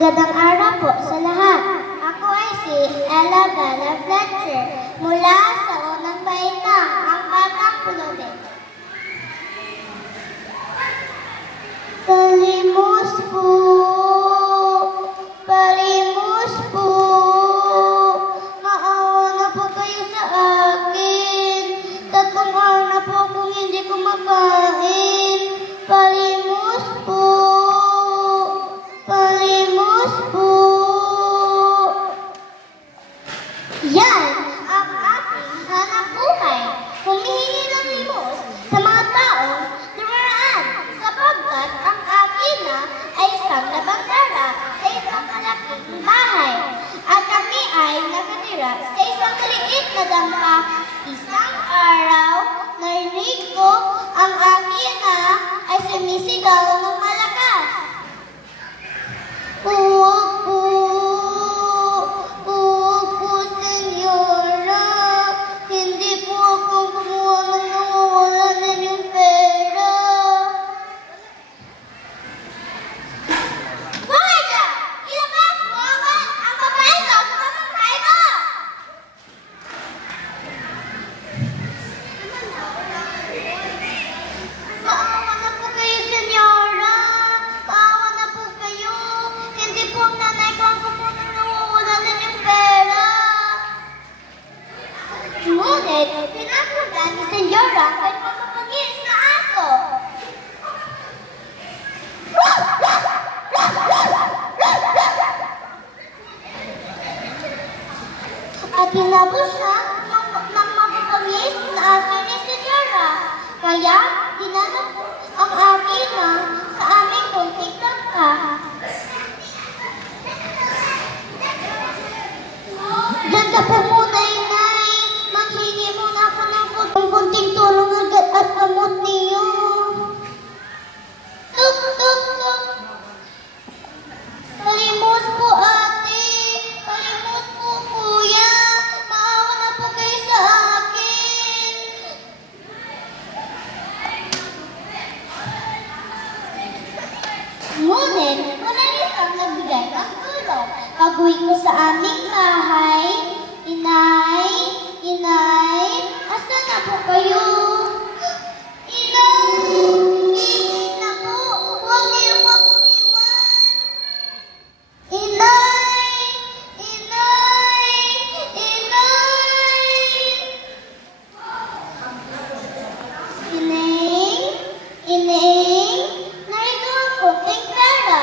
Magandang araw po sa lahat. Ako ay si Ella Bella Fletcher mula sa unang baitang ang Batang Pulubi. Palimos po, palimos po, maawa na po kayo sa akin. 3 araw na po akong hindi kumakain. Palimos po. Palimos po. Yan ang aking hanap buhay. Humihingi ng limos sa mga taong dumaraan sapagkat ang akin na ay isang nabandara sa isang malaking bahay. At kami ay nakatira sa isang maliit na dampa. Isang araw, narinig ko ang akin na ay sumisigaw ng malakas. Huwag po, senyora. Hindi po ako kumuha ng nawawalan na yung pera. Bakit ka? Ilabas mo ang babae ko sa pamamahay ko! Maawa na po kayo, senyora. Maawa na po kayo. Hindi po ang nanay ko ang kumuha ng nawawalan na yung pera. Ngunit, pinapuntan ni senyora ay papapagis na aso. At hinabol siya ng mapapagis na aso ni senyora. Kaya, dinanap ang akin na sa aming kunting bangka. Diyan ka po muna, inay. Maghingi muna ako ng kunting tulong agad at gamot niyo. Tuk, tuk, tuk. Palimos po, ate. Palimos po, kuya. Maawa na po kayo sa akin. Ngunit, wala isang nagbigay ng tulong. Pag-uwi ko sa aming bahay, inay, asan na po kayo? Inay, na po, huwag niyo po akong iwan. Inay, Ineng, narito ang kunting pera.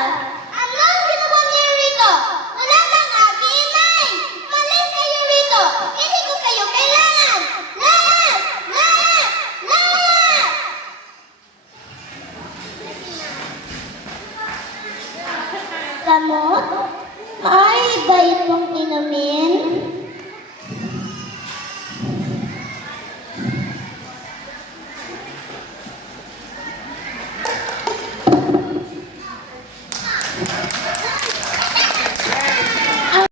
Anong ginawa niyo rito? Wala kang aking inay! Malis kayo rito! Hindi ko kayo kailangan! Lahat! Lahat! Lahat! Gamot? Ay, ba itong inumin?